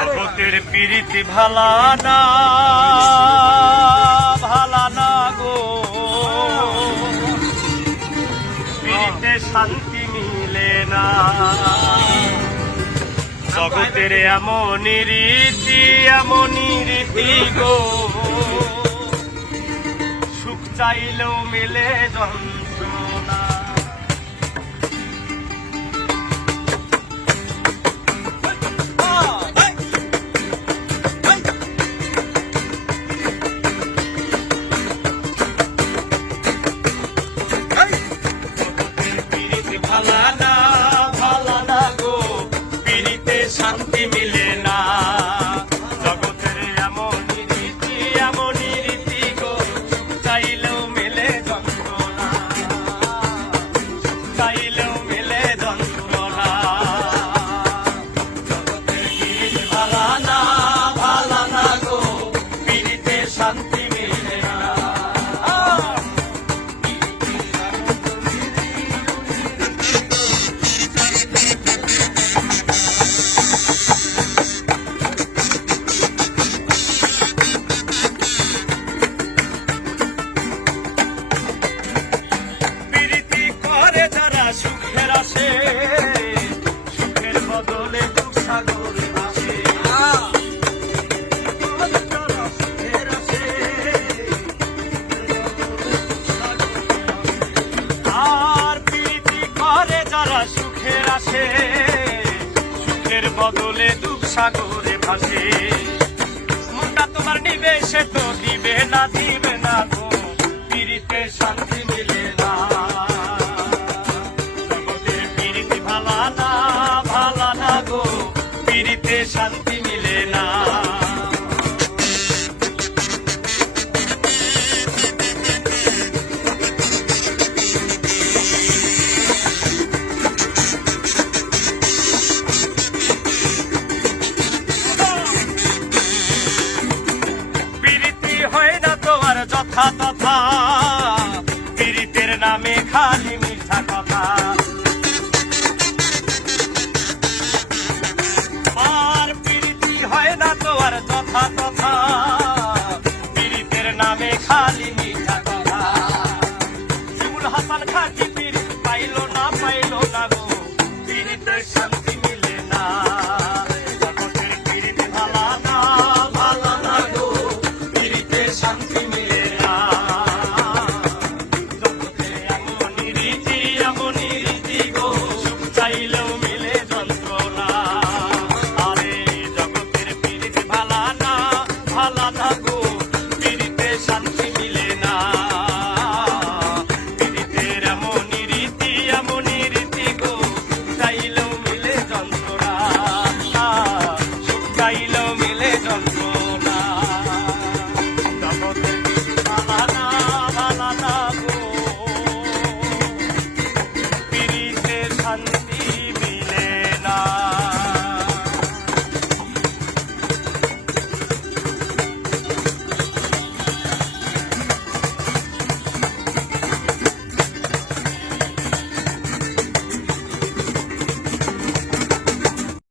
জগতের প্রীতি ভালা না গো, প্রীতিতে শান্তি মিলে না। জগতের এমনই রীতি গো, সুখ চাইলেও মিলে যন্ত্রণা। শান্তি মিলে না। জগতের এমনই রীতি গো, সুখ চাইলেও মিলে যন্ত্রণা, চাইলেও মিলে যন্ত্রণা। জগতের প্রীতি ভালা না গো, প্রীতিতে শান্তি মিলে না। সুখের আসে, সুখের বদলে দুঃখ সাগর ভাসে। আর প্রীতি করে যারা সুখের আসে, সুখের বদলে দুঃখ সাগরে ভাসে। মনটা তোমার নিবে, সে তো দিবে না গো, প্রীতিতে শান্তি মিলে না। ভালা না গো, প্রীতিতে শান্তি মিলে না। প্রীতি হয় না তোমার যথা তথা, প্রীতির নামে খালি মিথ্যা কথা। হয় না তো আর যথা